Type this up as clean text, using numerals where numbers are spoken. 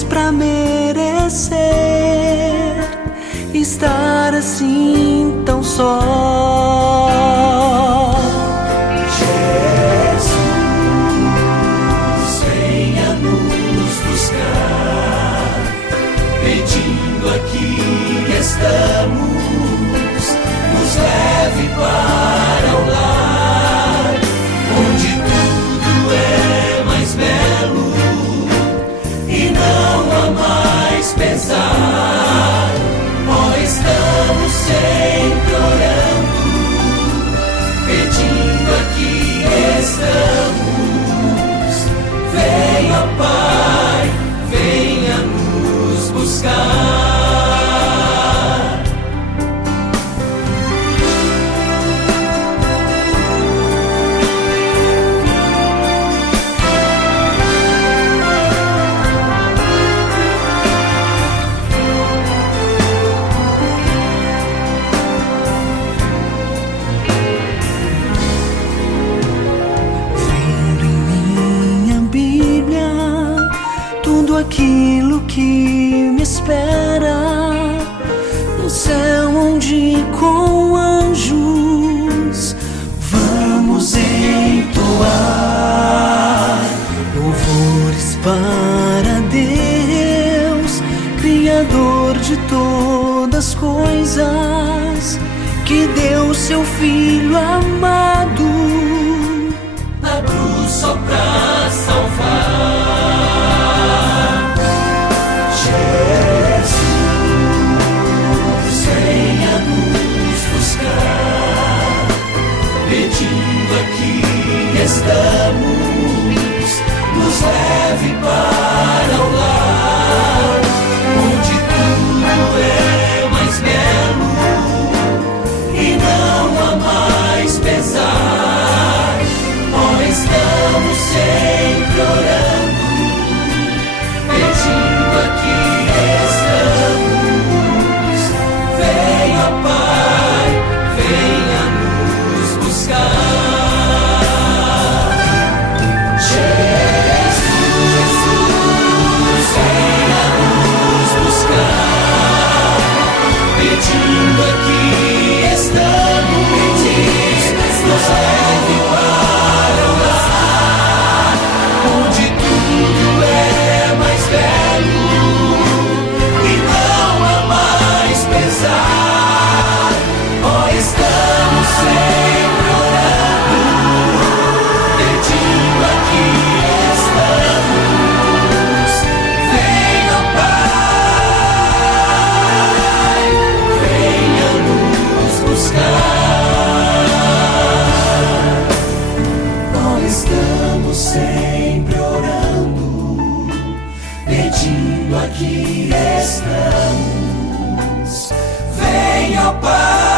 fez pra merecer estar assim tão só? Jesus, venha nos buscar, pedindo aqui estamos, nos leve para o lar, onde tudo é mais belo e não há mais pesar. Ó, estamos sempre orando, pedindo aqui estamos. Venha, Pai, venha nos buscar. Tudo aquilo que me espera no céu onde com anjos vamos entoar louvores para Deus, Criador de todas as coisas, que deu seu Filho amado na cruz só pra salvar. Pedindo aqui estamos, nos leve para o lar, onde tudo é mais belo e não há mais pesar. Ó, estamos sempre orando, pedindo aqui estamos. Venha, Pai, venha nos buscar. Pedindo aqui estamos, nos leve para o lar, onde tudo é mais belo e não há mais pesar. Ó, estamos sempre orando, pedindo aqui estamos. Venha, Pai, venha nos buscar. Nós estamos sempre orando, pedindo aqui estamos. Venha, Pai.